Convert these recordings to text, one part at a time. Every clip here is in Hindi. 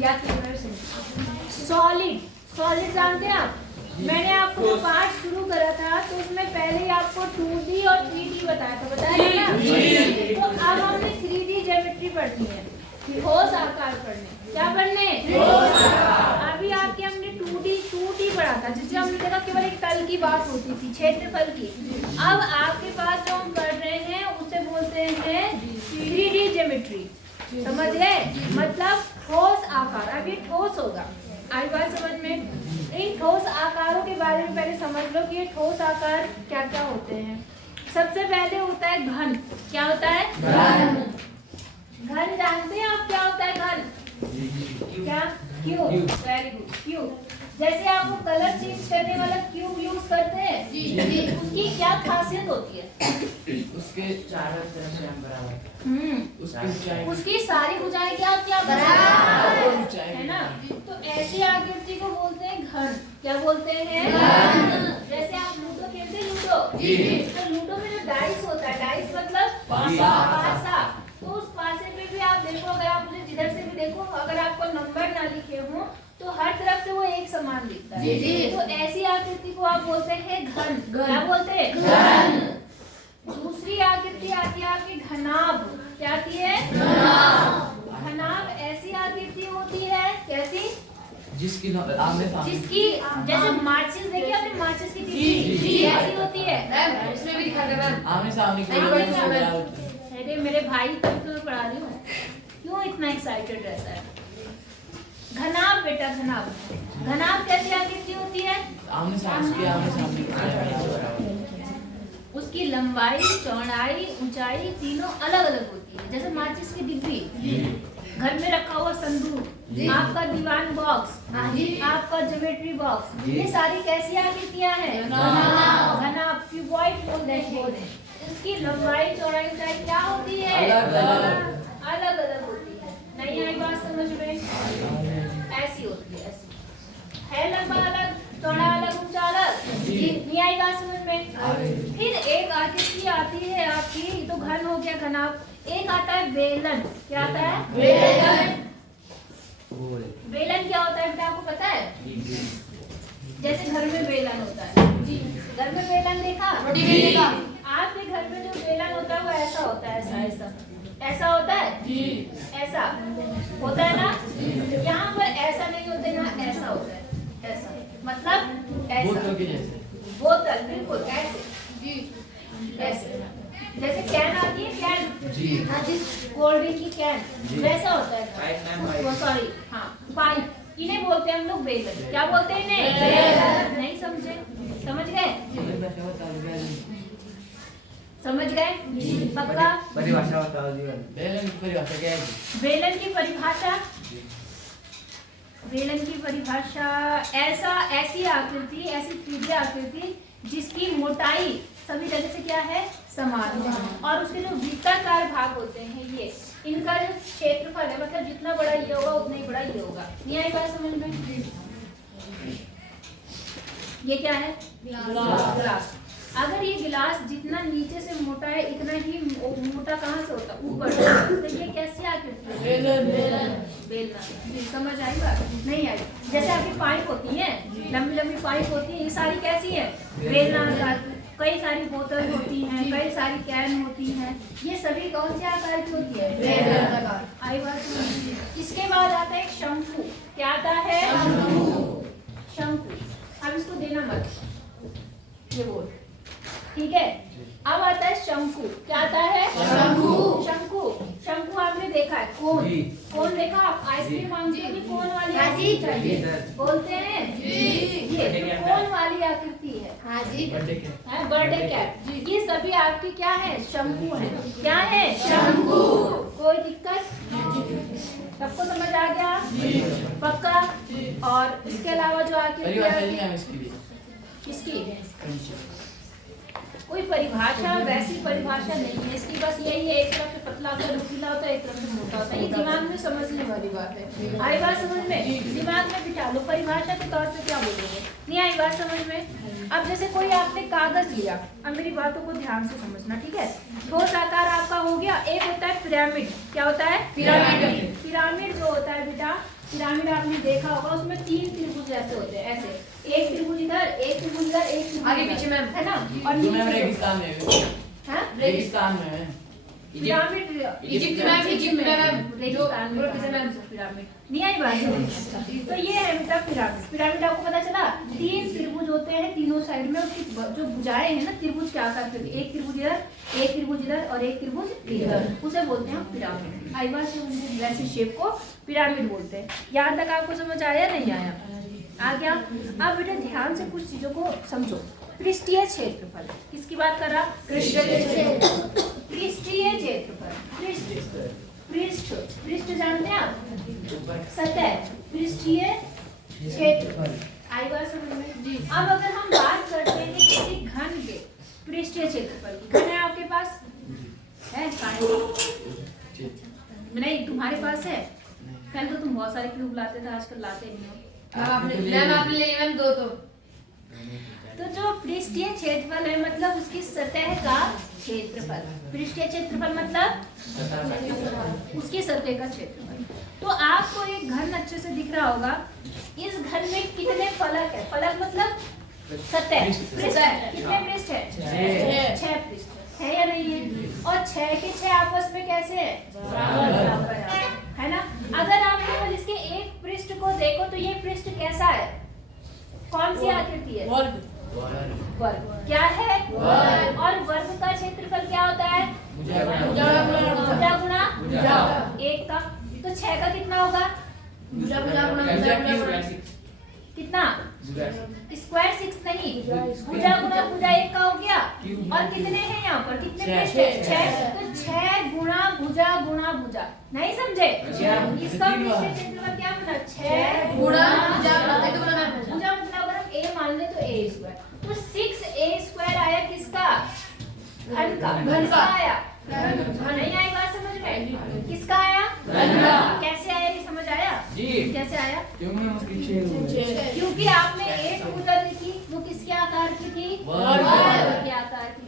या सॉलिड। सॉलिड जानते हैं आप? मैंने आपको जो पाठ शुरू करा था तो उसमें पहले ही आपको 2D और 3D बताया था, बताया ना? तो अब हमने 3D ज्योमेट्री पढ़नी है, ठोस आकार पढ़ने। क्या पढ़ने? अभी आपके हमने 2D पढ़ा था, जिसमें हमने देखा केवल एक तल की बात होती थी, क्षेत्रफल की। अब आपके पास जो हम पढ़ रहे हैं उसे बोलते हैं 3D ज्योमेट्री। समझ गए? मतलब ठोस आकार। अब ये ठोस होगा, आई बात समझ में? इन ठोस आकारों के बारे में पहले समझ लो कि ये ठोस आकार क्या क्या होते हैं। सबसे पहले होता है घन। क्या होता है? घन। घन जानते हैं आप क्या होता है घन? क्या? क्यूब। Very good, cube. जैसे आप वो कलर चेंज करने वाला क्यूब यूज करते हैं, उसकी क्या खासियत होती है? उसके चारों तरफ से हम बराबर, उसकी सारी भुजाएं क्या बराबर है ना? तो ऐसी आकृति को बोलते हैं घन। क्या बोलते हैं? घन। जैसे आप लूडो खेलते हैं, लूडो, तो लूडो में जो डाइस होता है, डाइस मतलब पासा, तो उस पासे पे भी आप देखो, अगर आप मुझे जिधर से भी देखो, अगर आपको नंबर ना लिखे हो तो हर तरफ से वो एक समान दिखता है। तो ऐसी आकृति को आप बोलते हैं घन। क्या बोलते हैं? घन। दूसरी आकृति आती है आपकी घनाभ। क्या आती है? घनाभ। घनाभ ऐसी आकृति होती है, कैसी? जिसकी जैसे माचिस, देखिए आपने माचिस की तीली ऐसी होती है, इसमें भी दिखा दे मैम, आमने सामने। अरे मेरे भाई, तब तो मैं पढ़ा रही हूँ, क्यों इतना एक्साइटेड रहता है? घनाभ बेटा, घनाभ। घनाभ कैसी आकृति होती है? आमने सामने। उसकी लंबाई, चौड़ाई, ऊंचाई तीनों अलग अलग होती है। जैसे माचिस की डिब्बी, घर में रखा हुआ संदूक, आपका दीवान बॉक्स, आपका ज्योमेट्री बॉक्स, ये सारी कैसी आकृतियां हैं? घनाभ। क्यूबॉइड बोलते हैं। इसकी लंबाई, चौड़ाई, ऊंचाई क्या होती है? अलग अलग होती है। नहीं आई बात समझ में? ऐसी होती है, ऐसी है, लंबा अलग, चौड़ा अलग, ऊंचा अलग। नहीं आई बात समझ में? फिर एक आकृति आती है आपकी, तो घन हो गया, घनाभ। एक आता है बेलन। क्या आता है? बेलन। बेलन क्या होता है बेटा, आपको पता है? जैसे घर में बेलन होता है, घर में बेलन देखा? आपके घर में जो बेलन होता है वो ऐसा होता है, ऐसा होता है, ऐसा होता है ना? यहाँ पर ऐसा नहीं होता, यहाँ ऐसा होता है, ऐसा मतलब ऐसा, बोतल बिल्कुल ऐसे, ऐसे। जैसे कैन आती है, कैन, कोल्ड ड्रिंक की कैन, वैसा होता है। सॉरी, हाँ, पाइप। इन्हें बोलते हैं हम लोग बेलन। क्या बोलते हैं इन्हें? नहीं समझे? समझ गए? समझ गए? पक्का? परिभाषा बताओ जी। बेलन की परिभाषा क्या है? बेलन की परिभाषा, बेलन की परिभाषा ऐसी आकृति, ऐसी त्रिज्य आकृति जिसकी मोटाई सभी जगह से क्या है? समान है, और उसके जो वृत्ताकार भाग होते हैं, ये इनका जो क्षेत्रफल है, मतलब जितना बड़ा ये होगा उतना ही बड़ा ये होगा। नहीं आई बात समझ में? ये क्या है? गिलास। अगर ये गिलास जितना नीचे से मोटा है, इतना ही मोटा कहाँ से होता? ऊपर। तो ये कैसी आकृति है? बेलन। समझ आई बात? नहीं आई? जैसे आपकी पाइप होती है, लंबी लंबी पाइप होती है, ये सारी कैसी है? बेलनाकार। कई सारी बोतल होती हैं, कई सारी कैन होती हैं, ये सभी कौन से आकार की होती है? बेलनाकार। आई बात? इसके बाद आता है शंकु। क्या आता है? शंकु। अब इसको देना मत, ये बोल, ठीक है? अब आता है शंकु। क्या आता है? शंकु। शंकु, शंकु आपने देखा है, कौन देखा? आप आइसक्रीम मांगते हो कि कौन वाली आकृति चाहिए? बोलते हैं ये कौन वाली आकृति है? हाँ जी, बर्थडे कैप। ये सभी आपकी क्या है? शंकु है। क्या है? शंकु। कोई दिक्कत? सबको समझ आ गया? पक्का? और इसके अलावा जो आकृति किसकी? कोई परिभाषा, वैसी परिभाषा नहीं है इसकी, बस यही है, एक तरफ से पतला होता है, नुकीला होता है, एक तरफ से मोटा होता है। ये दिमाग में समझने वाली बात है। आई बात समझ में? दिमाग में बिठा लो, परिभाषा के तौर पे क्या बोलेंगे? नहीं आई बात समझ में? अब जैसे कोई आपने कागज लिया, अब मेरी बातों को ध्यान से समझना, ठीक है? ठोस आकार आपका हो गया। एक होता है पिरामिड। क्या होता है? पिरामिड। पिरामिड जो होता है बेटा, पिरामिड आपने देखा होगा, उसमें 3 त्रिभुज ऐसे होते हैं, ऐसे एक त्रिभुज इधर, एक त्रिभुज इधर, एक त्रिभुज आगे इधर, पीछे मैम है ना। और तो मैम नीचे रेगिस्तान में है। हैं रेगिस्तान में है। पिरामिड इजिप्ट में रेगिस्तान में पिरामिड नहीं आई बात। तो ये है बेटा पिरामिड। पिरामिड आपको पता चला 3 त्रिभुज होते हैं तीनों साइड में, उसकी जो भुजाएं हैं ना त्रिभुज के आकार के, एक त्रिभुज इधर, एक त्रिभुज इधर और एक त्रिभुज इधर, उसे बोलते हैं पिरामिड। आई बात से वैसे शेप को पिरामिड बोलते हैं। यहाँ तक आपको समझ आया नहीं आया? आ गया। अब बेटा ध्यान से कुछ चीजों को समझो। पृष्ठीय क्षेत्रफल, किसकी बात कर रहा? पृष्ठीय क्षेत्रफल। पृष्ठ पृष्ठ जानते हैं आप? सतह, पृष्ठीय क्षेत्रफल। आई बात समझ में जी। अब अगर हम बात करते हैं किसी घन के पृष्ठीय क्षेत्रफल की, घन है आपके पास है? नहीं तुम्हारे पास है? पहले तो तुम बहुत सारे क्यूब लाते थे, आजकल लाते नहीं हो। आपने ले मैम 2 तो जो पृष्ठीय क्षेत्रफल है मतलब उसकी सतह का क्षेत्रफल। पृष्ठीय क्षेत्रफल मतलब उसकी सतह का क्षेत्रफल। तो आपको एक घन अच्छे से दिख रहा होगा। इस घन में कितने फलक है? फलक मतलब सतह, पृष्ठ कितने पृष्ठ है? 6 पृष्ठ है या नहीं है? और 6 के 6 आपस में कैसे है? बराबर है ना। अगर आप केवल इसके एक पृष्ठ को देखो तो ये पृष्ठ कैसा है? कौन सी आकृति है? वर्ग। क्या है? वर्ग। और वर्ग का क्षेत्रफल क्या होता है? भुजा गुणा एक का। तो 6 का कितना होगा? भुजा गुणा कितना? स्क्वायर 6 नहीं, भुजा गुणा भुजा 1 का हो गया। और कितने हैं यहाँ पर? कितने पृष्ठ है? 6। तो 6 गुणा भुजा। नहीं समझे? इसका पृष्ठीय क्षेत्रफल क्या बना? 6 गुणा भुजा मतलब अगर हम a मान ले तो a स्क्वायर। तो 6a स्क्वायर आया किसका? घन का। घन का आया। नहीं आई बात समझ में? किसका आया? घन का। कैसे आया ये समझ आया? जी। कैसे आया? क्योंकि आपने एक भुजा देखी, वो किसके आकार की थी? वर्ग के आकार की थी।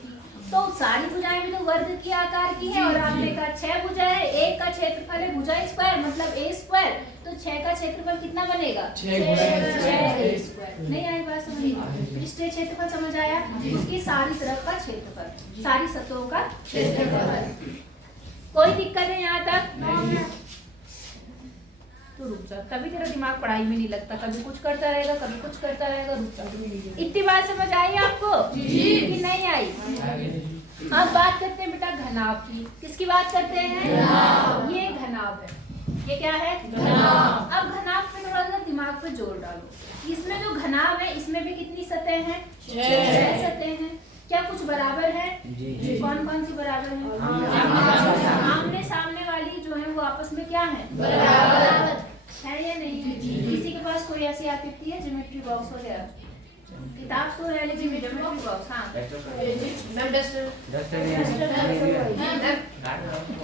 तो सारी भुजाएं भी तो वर्ग के आकार की है। और आपने कहा 6 भुजा है, एक का क्षेत्रफल है भुजा स्क्वायर मतलब a स्क्वायर। तो 6 का क्षेत्रफल कितना बनेगा? 6 स्क्वायर। नहीं आई बात समझ में? पृष्ठीय क्षेत्रफल समझ आया? उसकी सारी तरफ का क्षेत्रफल, सारी सतहों का क्षेत्रफल। कोई दिक्कत है यहाँ तक? तो रुक जा, कभी तेरा दिमाग पढ़ाई में नहीं लगता, कभी कुछ करता रहेगा, कभी कुछ करता रहेगा। रुक जा। इतनी बात समझ आई आपको कि नहीं आई? अब बात करते हैं बेटा घनाभ की। किसकी बात करते हैं? ये घनाभ है। ये क्या है? घनाभ। अब घनाभ पे थोड़ा सा दिमाग पे जोर डालो। इसमें जो घनाभ है इसमें भी कितनी सतह हैं? 6 सतह हैं। क्या कुछ बराबर है? कौन कौन सी बराबर है? आमने सामने वाली जो है वो आपस में क्या है? बराबर है या नहीं है? किसी के पास कोई ऐसी आकृति है ज्योमेट्री बॉक्स वगैरह? किताब तो है लेकिन ज्योमेट्री बॉक्स। हाँ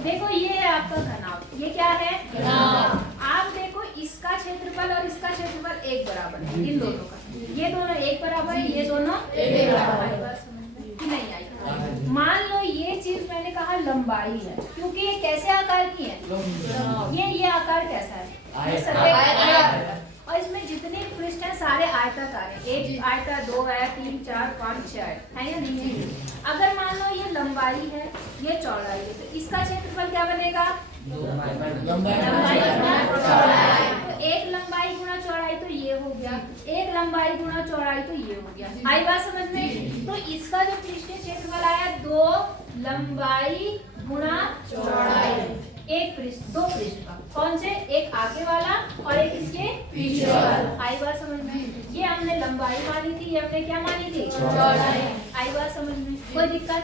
देखो ये है आपका घनाभ। ये क्या है? आप देखो इसका क्षेत्रफल और इसका क्षेत्रफल एक बराबर है। इन दोनों का, ये दोनों एक बराबर है, ये दोनों एक बराबर है। नहीं आई? मान लो ये चीज मैंने कहा लंबाई है, क्योंकि ये कैसे आकार की है? ये आकार कैसा है? और इसमें जितने पृष्ठ हैं सारे आयताकार हैं। एक आयता, 2 है, 3, 4, 5, 6 है या नहीं है? अगर मान लो ये लंबाई है, ये चौड़ाई है, तो इसका क्षेत्रफल क्या बनेगा? तो एक लंबाई गुणा चौड़ाई तो ये हो गया, एक लंबाई गुणा चौड़ाई तो ये हो गया। आई बात समझ में? तो इसका जो पृष्ठीय क्षेत्रफल आया 2 लंबाई गुणा चौड़ाई। एक पृष्ठ, 2 पृष्ठ का। कौन से? एक आगे वाला और एक इसके पीछे वाला। आई बात समझ में? ये हमने लंबाई मानी थी, ये हमने क्या मानी थी? चौड़ाई। आई बात समझ में? कोई दिक्कत?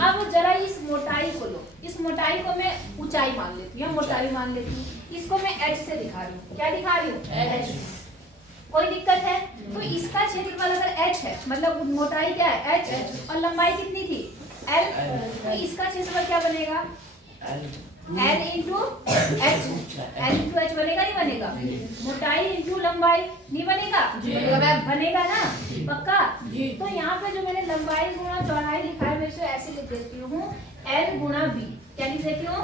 अब जरा इस मोटाई को लो। इस मोटाई को मैं ऊंचाई मान लेती हूँ, मोटाई मान लेती हूँ। इसको मैं h से दिखा रही हूँ। क्या दिखा रही हूँ? h। कोई दिक्कत है? तो इसका क्षेत्रफल अगर h है, मतलब मोटाई क्या है? h, और लंबाई कितनी थी? l। तो इसका क्षेत्रफल क्या बनेगा? L इंटू h बनेगा नहीं बनेगा? मोटाई इंटू लंबाई नहीं बनेगा? बनेगा ना? पक्का? तो यहाँ पे जो मैंने लंबाई गुणा चौड़ाई लिखा है, मैं इसे ऐसे लिख देती हूँ L गुणा B। क्या लिख देती हूँ?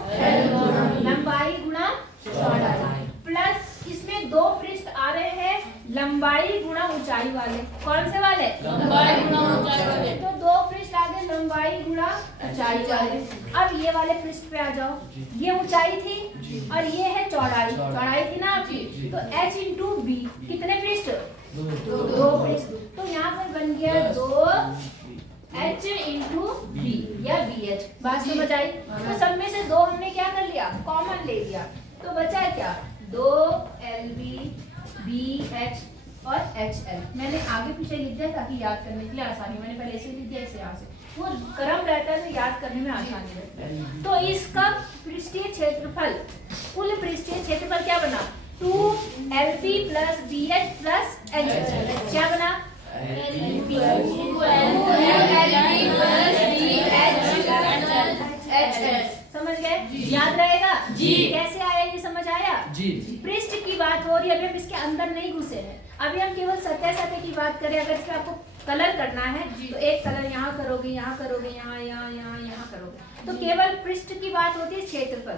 लंबाई गुणा चौड़ाई प्लस इसमें लंबाई गुणा ऊंचाई वाले। कौन से वाले? लंबाई गुणा ऊंचाई वाले। तो दो पृष्ठ आ गए लंबाई गुणा ऊंचाई वाले। अब ये वाले पृष्ठ पे आ जाओ। ये ऊंचाई थी और ये है चौड़ाई। चौड़ाई थी ना आपकी, तो h इंटू बी कितने पृष्ठ? दो पृष्ठ। तो यहाँ पर बन गया 2h इंटू बी या BH। बात समझ आई? तो सब में से दो हमने क्या कर लिया? कॉमन ले लिया। तो बचा क्या? 2LB BH और HL। मैंने आगे पीछे लिख दिया ताकि याद करने के लिए आसानी। मैंने पहले ऐसे लिख दिया, इसे यहाँ से वो क्रम रहता है तो याद करने में आसानी रहती है। तो इसका पृष्ठीय क्षेत्रफल, कुल पृष्ठीय क्षेत्रफल क्या बना? 2LB plus BH plus HH। क्या बना? समझ गए? याद रहेगा जी। कैसे आया ये समझ आया जी। पृष्ठ की बात हो रही है, अभी हम इसके अंदर नहीं घुसे हैं। अभी हम केवल सतह की बात करें। अगर इसमें आपको कलर करना है तो एक कलर यहाँ करोगे, यहाँ करोगे, यहाँ यहाँ यहाँ यहाँ करोगे। तो केवल पृष्ठ की बात होती है क्षेत्रफल।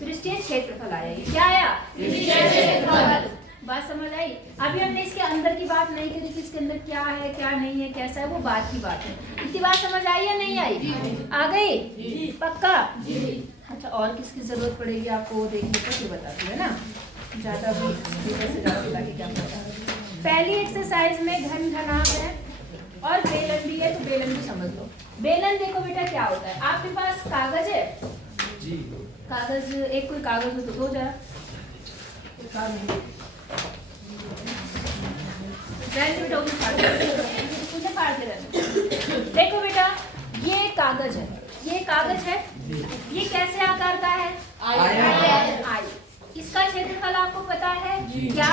पृष्ठीय क्षेत्रफल आया। ये क्या आया? पृष्ठीय क्षेत्रफल। बात समझ आई? अभी हमने इसके अंदर की बात नहीं करी कि इसके अंदर क्या है क्या नहीं है कैसा है, वो बात की बात है। इतनी बात समझ आई या नहीं आई? आ गई? पक्का? अच्छा, और किसकी जरूरत पड़ेगी आपको वो देखने को ये बताती है ना, ज्यादा भी क्या पता। पहली एक्सरसाइज में घन घनाभ है और बेलन भी है, तो बेलन भी समझ लो। बेलन देखो बेटा क्या होता है। आपके पास कागज है? जी। कागज, एक कोई कागज हो तो दो जरा। देखो बेटा, ये कागज है, ये कागज है। ये कैसे आकार का है? आई। इसका क्षेत्रफल आपको पता है क्या?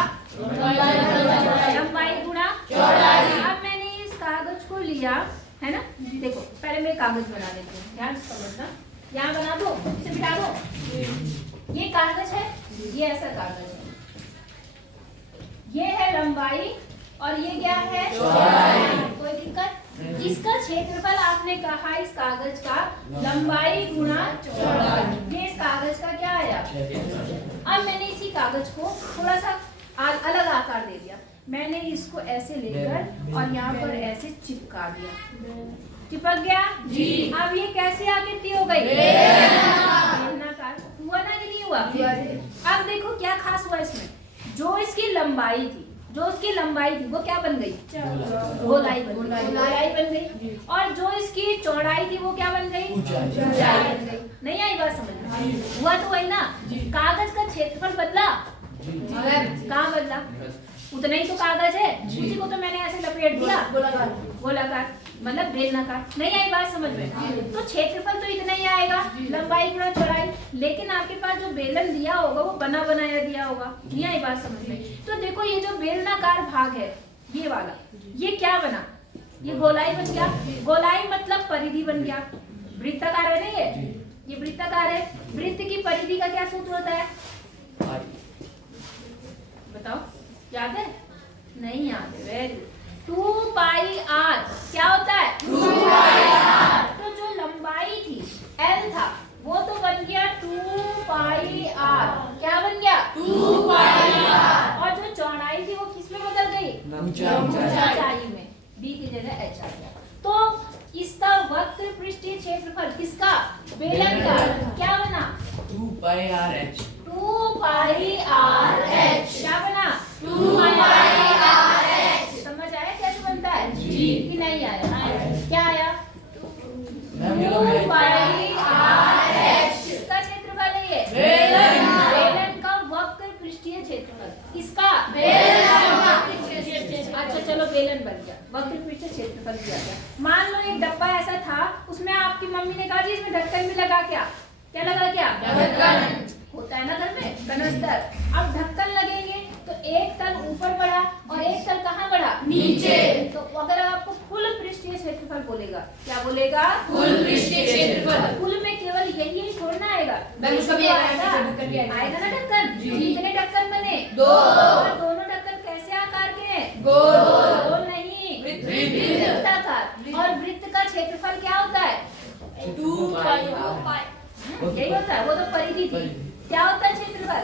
लंबाई गुणा चौड़ाई। अब मैंने इस कागज को लिया है ना। देखो पहले मैं कागज बना देती हूँ, ध्यान से समझना। यहाँ बना दो, इसे बिठा दो। ये कागज है, ये ऐसा कागज है। ये है लंबाई और ये क्या है? चौड़ाई। कोई दिक्कत? इसका क्षेत्रफल आपने कहा इस कागज का लंबाई गुणा चौड़ाई। ये इस कागज का क्या आया? अब मैंने इसी कागज को थोड़ा सा अलग आकार दे दिया। मैंने इसको ऐसे लेकर और यहाँ पर ऐसे चिपका दिया। चिपक गया जी। अब ये कैसी आकृति हो गई? बेलनाकार। हुआ ना कि नहीं हुआ? अब देखो क्या खास हुआ इसमें। जो इसकी लंबाई थी, जो उसकी लंबाई थी वो क्या बन गई? गोलाई बन गई। और जो इसकी चौड़ाई थी वो क्या बन गई? ऊंचाई बन गई। नहीं आई बात समझ में? हुआ तो वही ना। कागज का क्षेत्रफल बदला, कहाँ बदला? उतना ही तो कागज है, उसी को तो मैंने ऐसे लपेट दिया। गोलाकार मतलब बेलनाकार। नहीं आई बात समझ में? तो क्षेत्रफल तो इतना ही आएगा, लंबाई गुणा चौड़ाई। लेकिन आपके पास जो बेलन दिया होगा वो बना बनाया दिया होगा। नहीं आई बात समझ में? तो देखो ये जो बेलनाकार भाग है ये वाला, ये क्या बना? ये गोलाई बन गया। गोलाई मतलब परिधि बन गया। वृत्ताकार है ना ये वृत्ताकार है। वृत्त की परिधि का क्या सूत्र होता है? बताओ, याद है? नहीं याद है? Very good. 2πr क्या होता है? 2πr। तो जो लंबाई थी L था वो तो बन गया 2πr। क्या बन गया? 2πr। और जो चौड़ाई थी वो किस में बदल गई? ऊंचाई में। B की जगह H आ गया। तो इसका वक्र पृष्ठीय क्षेत्रफल किसका? बेलन का क्या बना? 2πrh। 2πrh क्या बना? 2πrh। समझ आया कैसे बनता है? जी। कि नहीं आया? क्या आया? 2πrh। किसका क्षेत्रफल है ये? बेलन। बेलन का वक्र पृष्ठीय क्षेत्रफल। किसका? बेलन का। अच्छा चलो बेलन बन गया, वक्र पृष्ठीय क्षेत्रफल भी आ गया। मान लो एक डब्बा ऐसा था, उसमें आपकी मम्मी ने कहा जी इसमें ढक्कन भी लगा। क्या लगा? क्या ढक्कन होता है ना घर में, कनस्तर। अब ढक्कन लगेंगे तो एक तल ऊपर बढ़ा और एक तल कहाँ बढ़ा? नीचे। तो अगर आपको कुल पृष्ठीय क्षेत्रफल बोलेगा, क्या बोलेगा? कुल पृष्ठीय क्षेत्रफल। कुल में केवल यही छोड़ना आएगा, उसका भी आएगा ना ढक्कन। कितने ढक्कन बने? 2। और दोनों ढक्कन कैसे आकार के हैं? गोल नहीं, वृत्ताकार। और वृत्त का क्षेत्रफल क्या होता है? 2π। यही होता है, वो तो परिधि थी। क्या होता है क्षेत्रफल?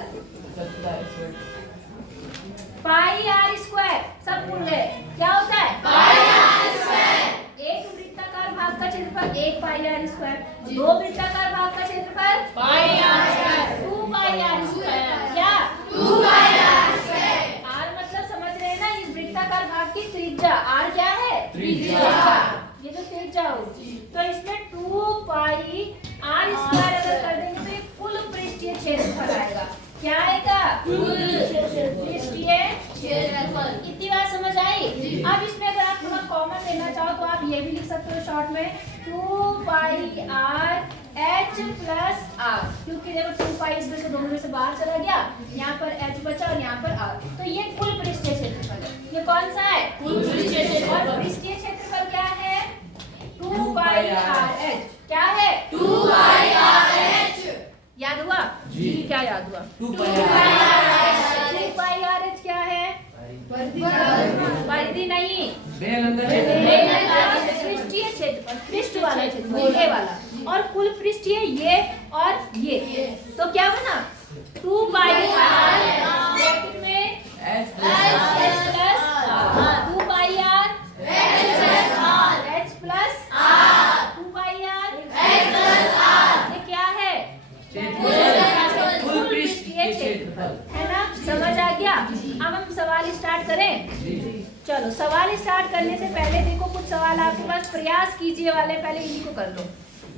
πr²। सब भूल गए, क्या होता है पाई आर स्क्वायर। एक वृत्ताकार भाग का क्षेत्रफल 1 पाई आर स्क्वायर, दो वृत्ताकार भाग का क्षेत्रफल pi R square. 2 pi R square. क्या 2 पाई आर स्क्वायर। आर मतलब समझ रहे हैं ना, इस वृत्ताकार भाग की त्रिज्या। आर क्या है त्रिज्या। ये जो त्रिज्या होगी, तो इसमें 2 पाई आर स्क्वायर अगर कर देंगे तो ये कुल पृष्ठीय क्षेत्रफल आएगा। क्या आएगा कुल पृष्ठीय क्षेत्रफल। कितनी बात समझ आई। अब इसमें अगर आप थोड़ा कॉमन लेना चाहो तो आप ये भी लिख सकते हो शॉर्ट में 2 pi r h plus are, क्योंकि देखो 2 पाई इसमें से दोनों में से बाहर चला गया, यहाँ पर एच बचा और यहाँ पर आर, तो ये कुल पृष्ठीय क्षेत्रफल है। ये कौन सा है कुल पृष्ठीय क्षेत्रफल। और पृष्ठीय क्षेत्रफल क्या है 2 पाई आर एच। क्या है 2 पाई आर एच। याद हुआ जी। क्या याद हुआ 2 pi are 2 pi r H क्या है परिधि नहीं, बेल अंदर क्षेत्रफल। पृष्ठीय क्षेत्रफल, पृष्ठ वाला क्षेत्रफल ये वाला, और कुल पृष्ठीय ये और ये, तो क्या बना 2 पाई आर ब्रैकेट में h h plus 2 pi r h plus 2 pi r ये क्या है कुल पृष्ठीय क्षेत्रफल है ना। समझ आ गया। अब हम सवाल स्टार्ट करें। चलो सवाल स्टार्ट करने से पहले देखो कुछ सवाल आपके पास, प्रयास कीजिए वाले पहले इन्हीं को कर लो,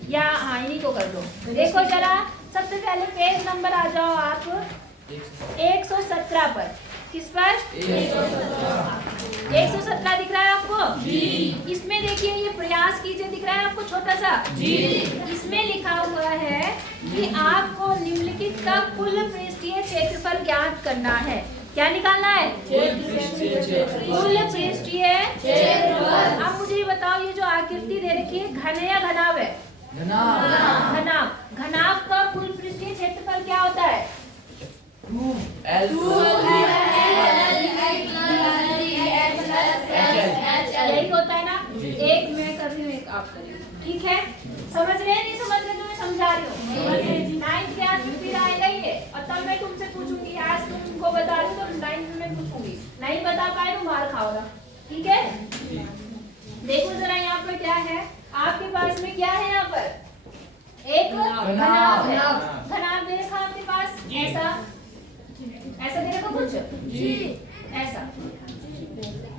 या हाँ इन्हीं को कर लो। देखो जरा सबसे पहले पेज नंबर आ जाओ आप 117 पर। किस पर 117 दिख रहा है आपको जी। इसमें देखिए ये प्रयास कीजिए दिख रहा है आपको छोटा सा जी। इसमें लिखा हुआ है कि आपको निम्नलिखित का कुल पृष्ठीय क्षेत्रफल ज्ञात करना है। क्या निकालना है कुल पृष्ठीय क्षेत्रफल। अब मुझे ये बताओ ये जो आकृति दे रखी है घन या घनाभ है घनाभ। घनाभ का कुल पृष्ठीय क्षेत्रफल क्या होता है 2L यही होता है ना। एक मैं कर रही हूँ एक आप कर रही हो, ठीक है। समझ रहे हैं नहीं समझ रहे तो मैं समझा रही हूँ। 9th क्लास में फिर आएगा ये, और तब मैं तुमसे पूछूंगी आज तुमको बता रही हूँ तो 9th में पूछूंगी, नहीं बता पाए तो मार खाओगा, ठीक है। देखो जरा यहाँ पर क्या है आपके पास में, क्या है यहाँ पर एक घनाभ है। घनाभ दे रखा आपके पास ऐसा दे रखा कुछ ऐसा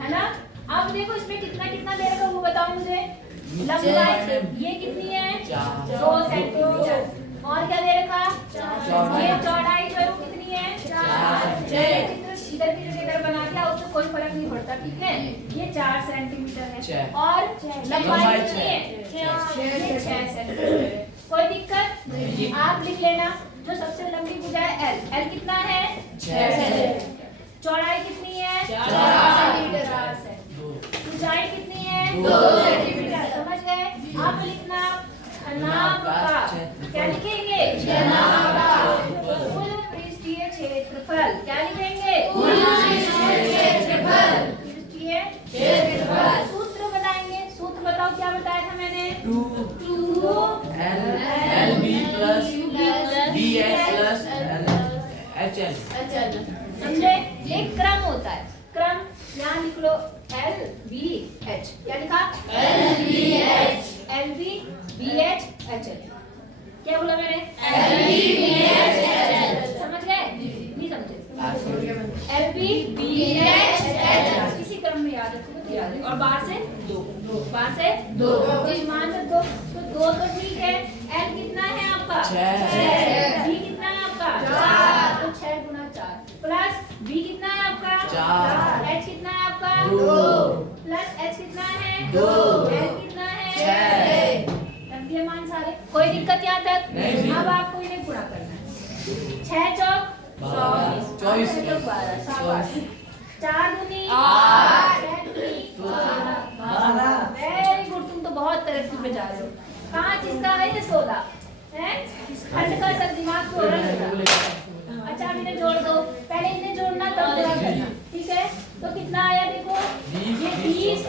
है ना। अब देखो इसमें कितना कितना दे रखा वो बताओ मुझे। लंबाई ये कितनी है 2 सेंटीमीटर, और क्या दे रखा ये चौड़ाई जो है वो कितनी है 4। इधर की जगह इधर बना दिया उससे कोई फर्क नहीं पड़ता, ठीक है। ये 4 सेंटीमीटर है और लंबाई कितनी है 6 सेंटीमीटर। कोई दिक्कत आप लिख लेना। जो सबसे लंबी भुजा है एल कितना है 6 सेंटीमीटर। चौड़ाई कितनी है 4 सेंटीमीटर। ऊंचाई कितनी है 2 सेंटीमीटर। समझ गए। अब लिखना घनाभ का, क्या लिखेंगे घनाभ का कुल पृष्ठीय क्षेत्रफल। क्या लिखेंगे कुल पृष्ठीय क्षेत्रफल। सूत्र बताएंगे। सूत्र बताओ क्या बताया था मैंने 2LB plus BH plus HL। समझे। एक क्रम होता है, क्रम यहाँ लिख लो LBH। क्या लिखा LBH HL। क्या बोला मैंने LBH। समझ गए नहीं समझे LBH इसी क्रम में याद रखो तो याद है। और बाहर से 2 मान रख दो तो 2 तो ठीक है। L कितना है आपका 6। B कितना है आपका 4, तो 6 गुना 4 प्लस B कितना है आपका 4। H कितना है आपका 2 प्लस H कितना है 2 L कितना है 6। लंबे मान सारे, कोई दिक्कत यहाँ तक नहीं। अब आपको इन्हें पूरा करना है। 6 चौक 24 12 4 दूनी 8 वेरी गुड। तुम तो बहुत तरक्की पे जा रहे हो। 5 इसका है ये 16 है। खंड का सब दिमाग को रख देना। अच्छा अब इन्हें जोड़ दो, पहले इन्हें जोड़ना तब पूरा करना, ठीक है। तो कितना आया देखो ये 20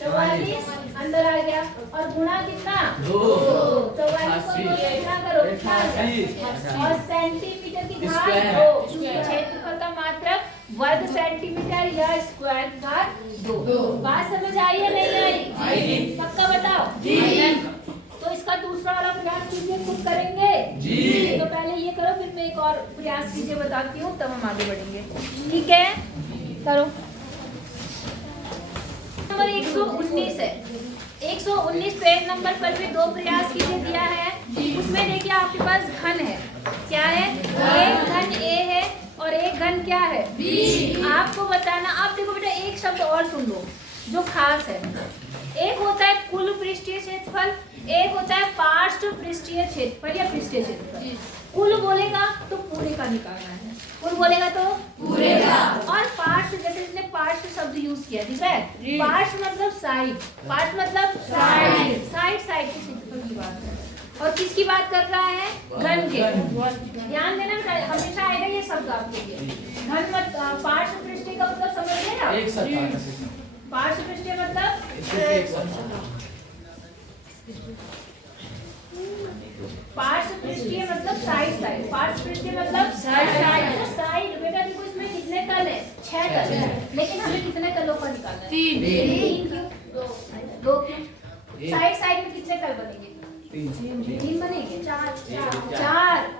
44 अंदर आ गया, और गुणा कितना 2 44 को 2 से गुणा करो कितना आ गया? और सेंटीमीटर की घात 2। क्षेत्रफल का मात्रक वर्ग सेंटीमीटर या स्क्वायर की घात तुम करेंगे जी। तो पहले ये करो, फिर मैं एक और प्रयास कीजिए बताती हूँ, तब हम आगे बढ़ेंगे। ठीक है, करो। नंबर 119 है। 119 पेज नंबर पर भी दो प्रयास कीजिए दिया है। उसमें देखिए आपके पास घन है। क्या है? एक घन ए है और एक घन क्या है? बी। आपको बताना, आप देखो बेटा एक शब्द और सुन लो जो खास है। एक होता है कुल पृष्ठीय क्षेत्रफल, एक होता है पार्श्व पृष्ठीय क्षेत्रफल या पृष्ठीय क्षेत्रफल। कुल बोलेगा तो पूरे का निकालना है, कुल बोलेगा तो पूरे का। और पार्श्व, जैसे इसने पार्श्व शब्द यूज किया, दिख रहा है? पार्श्व मतलब साइड, पार्श्व मतलब साइड, साइड साइड के क्षेत्रफल की बात है। और किसकी बात कर रहा है? घन के। ध्यान देना बेटा, हमेशा आएगा ये शब्द आपके लिए। घन मत, पार्श्व पृष्ठीय का मतलब समझ रहे हैं आप? पार्श्व पृष्ठीय मतलब पार्श्व पृष्ठीय मतलब साइड साइड, पार्श्व पृष्ठीय मतलब साइड साइड। बेटा देखो इसमें कितने तल है? 6 तल है, लेकिन हमें कितने तलों का निकालना है? 3 क्यों? 2 क्यों? साइड साइड में कितने तल बनेंगे? 3 बनेंगे। 4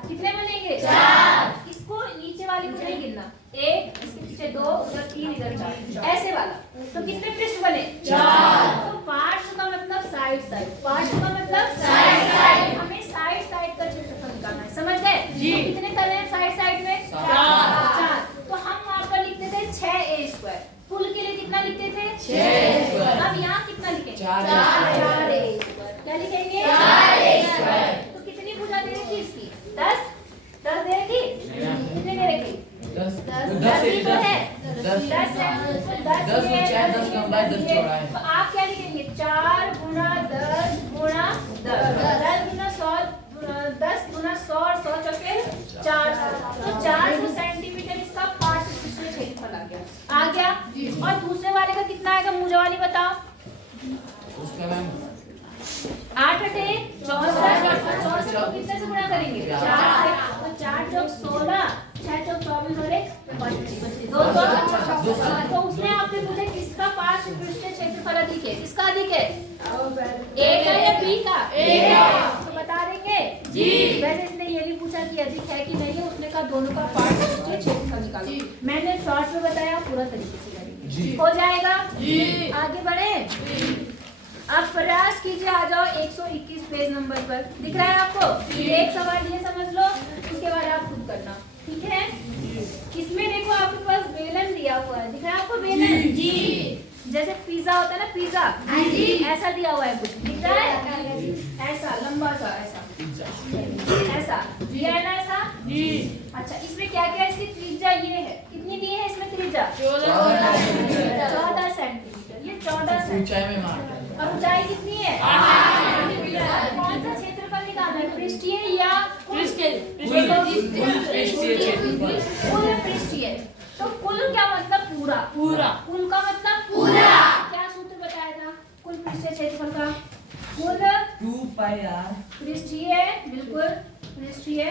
कितने बनेंगे? 4। इसको नीचे वाले को नहीं गिनना, 1 इसके पीछे 2 उधर 3 इधर 4, ऐसे वाला। तो कितने पृष्ठ बने? 4। तो पार्श्व का मतलब साइड साइड, पार्श्व का मतलब साइड साइड। हमें साइड साइड का क्षेत्रफल निकालना है, समझ गए? तो कितने तल हैं साइड साइड में? 4। तो हम वहाँ पर लिखते थे 6a²। कुल के लिए कितना लिखते थे? 6a²। अब यहाँ कितना लिखेंगे? 4a²। क्या लिखेंगे? 4a²। तो कितनी भुजा दे रखी इसकी? 10 दे रखी? कितने दे रखी? 10 ही तो है। 10 है, 10 तो आप क्या लिखेंगे? 4 गुना 10 गुना 10, 10 गुना 100, 10 गुना 100 और 100 चौके 400। तो 400 सेंटीमीटर इसका पार्श्व पृष्ठीय क्षेत्रफल आ गया। और दूसरे वाले का कितना आएगा? मुझे वाली बताओ। उसका मैम 8 अठे 64, 64 को कितने से गुणा करेंगे? 4 से। तो 4 चौक 16, 6 चौक 24 और 1 25, 200। तो उसने आपसे पूछा किसका पार्श्व पृष्ठीय क्षेत्रफल अधिक है? किसका अधिक है? ए का या बी का? ए का। तो बता देंगे जी। वैसे इसने ये नहीं पूछा कि अधिक है कि नहीं है, उसने कहा दोनों का पार्श्व पृष्ठीय क्षेत्रफल निकालो। मैंने शॉर्ट में बताया, पूरा तरीके से करेंगे, हो जाएगा जी। आगे बढ़े। अब प्रयास कीजिए, आ जाओ 121 पेज नंबर पर। दिख रहा है आपको? एक सवाल ये समझ लो, उसके बाद आप खुद करना, ठीक है? इसमें देखो आपके पास बेलन दिया हुआ है, दिख रहा है आपको बेलन? जी। जैसे पिज्जा होता है ना, पिज्जा ऐसा दिया हुआ है, कुछ दिख रहा है? ऐसा लंबा सा, ऐसा दिया है ना, ऐसा? जी। अच्छा, इसमें क्या क्या है? इसकी त्रिज्या ये है, कितनी दी है इसमें त्रिज्या? 14 सेंटीमीटर। ये 14 सेंटीमीटर। और ऊंचाई कितनी है? 8। कौन सा क्षेत्रफल निकालना है? पृष्ठीय या पृष्ठीय? पूरे पृष्ठीय। तो कुल क्या मतलब? पूरा। कुल का मतलब पूरा। क्या सूत्र बताया था कुल पृष्ठीय क्षेत्रफल का? कुल 2πr पृष्ठीय, बिल्कुल पृष्ठीय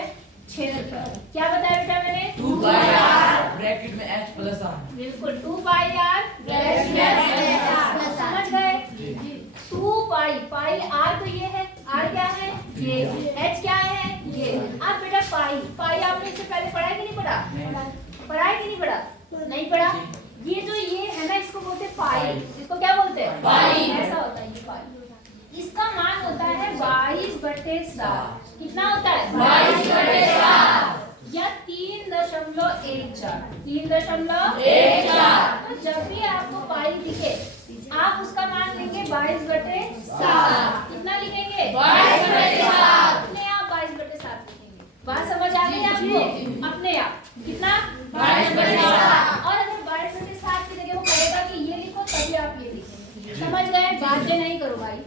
क्षेत्रफल। क्या बताया बेटा मैंने? 2πr ब्रैकेट में h प्लस r। बिल्कुल 2πr ब्रैकेट में h। समझ गए? 2π, पाई r तो ये है, r क्या है? ये। h क्या है? ये। अब बेटा पाई आपने इससे पहले पढ़ा है कि नहीं पढ़ा? पढ़ा है कि नहीं पढ़ा? नहीं पढ़ा। ये जो ये है ना, इसको बोलते हैं पाई। इसको क्या बोलते हैं? पाई। ऐसा होता है ये पाई। इसका मान होता है 22/7। कितना होता है? 22/7 या 3.14। 3.14। तो जब भी आपको पाई दिखे, आप उसका मान लेंगे 22/7। कितना लिखेंगे? 22/7। अपने आप 22/7 लिखेंगे। बात समझ आ गई आपको? अपने आप कितना? 22/7। और अगर 22/7 की जगह वो कहेगा कि ये लिखो, तभी आप ये लिखेंगे। समझ गए? बातें नहीं करो भाई।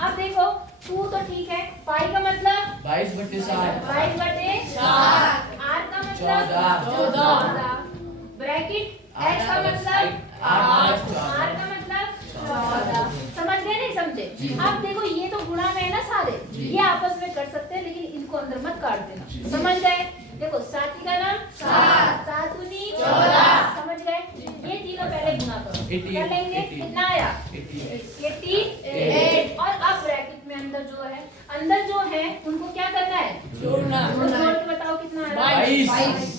अब देखो 2 तो ठीक है, पाई का मतलब 22/7। 22/7। r का मतलब 14। ब्रैकेट h का मतलब 8, r का मतलब 14। समझ गए नहीं समझे? अब देखो ये तो गुणा में है ना सारे, ये आपस में कर सकते हैं, लेकिन इनको अंदर मत काट देना। समझ गए? देखो 7 का नाम 7, 7 दूनी 14। समझ गए? ये तीनों पहले गुणा करो, क्या लेंगे? कितना आया? 88। और अब ब्रैकेट में अंदर जो है उनको क्या करना है? 22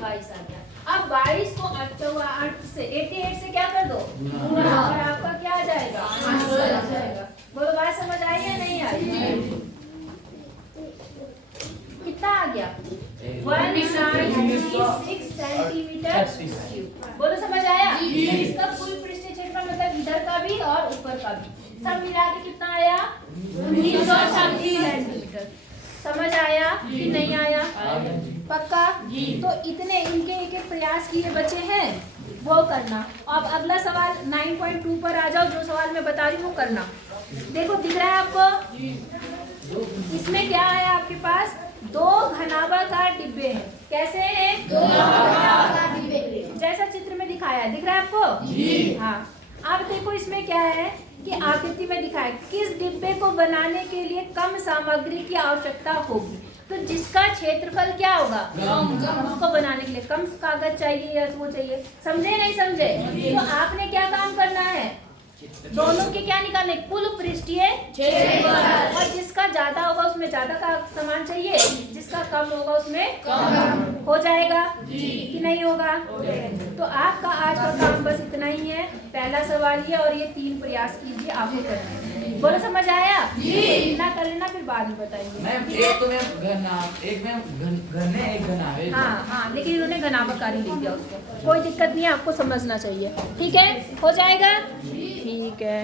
22 आ गया। अब 22 को 8 से 88 से क्या कर दो गुणा, और आपका क्या आ जाएगा आंसर आ जाएगा। बोलो बात समझ आई या नहीं आई? कितना आ गया 196 सेंटीमीटर क्यूब। बोलो समझ आया? इसका कुल पृष्ठीय क्षेत्रफल मतलब इधर का भी और ऊपर का भी सब मिला के कितना आया 1936 सेंटीमीटर। समझ आया कि नहीं आया? पक्का? तो इतने इनके एक एक प्रयास किए बचे हैं वो करना। अब अगला सवाल 9.2 पर आ जाओ। जो सवाल मैं बता रही हूँ वो करना। देखो दिख रहा है आपको? इसमें क्या है आपके पास? 2 घनाभाकार डिब्बे हैं। कैसे हैं? 2 घनाभाकार डिब्बे जैसा चित्र में दिखाया है। दिख रहा है आपको? हाँ। अब देखो इसमें क्या है कि आकृति में दिखाया किस डिब्बे को बनाने के लिए कम सामग्री की आवश्यकता होगी। तो जिसका क्षेत्रफल क्या होगा उसको बनाने के लिए कम कागज चाहिए या वो चाहिए। समझे नहीं समझे? तो आपने क्या काम करना है? दोनों के क्या निकालने? कुल पृष्ठीय क्षेत्रफल। और जिसका ज्यादा होगा उसमें ज्यादा का सामान चाहिए, जिसका कम होगा उसमें कम। हो जाएगा कि नहीं होगा? तो आपका आज का काम बस इतना ही है। पहला सवाल ये और ये 3 प्रयास कीजिए, आपको करना है। बोलो समझ आया? इतना कर लेना फिर बाद में बताएंगे। मैम एक तो मैम एक घने एक घना है। हाँ, लेकिन इन्होंने घनाभाकारी लिख दिया उसको। कोई दिक्कत नहीं है, आपको समझना चाहिए। ठीक है, हो जाएगा? ठीक है।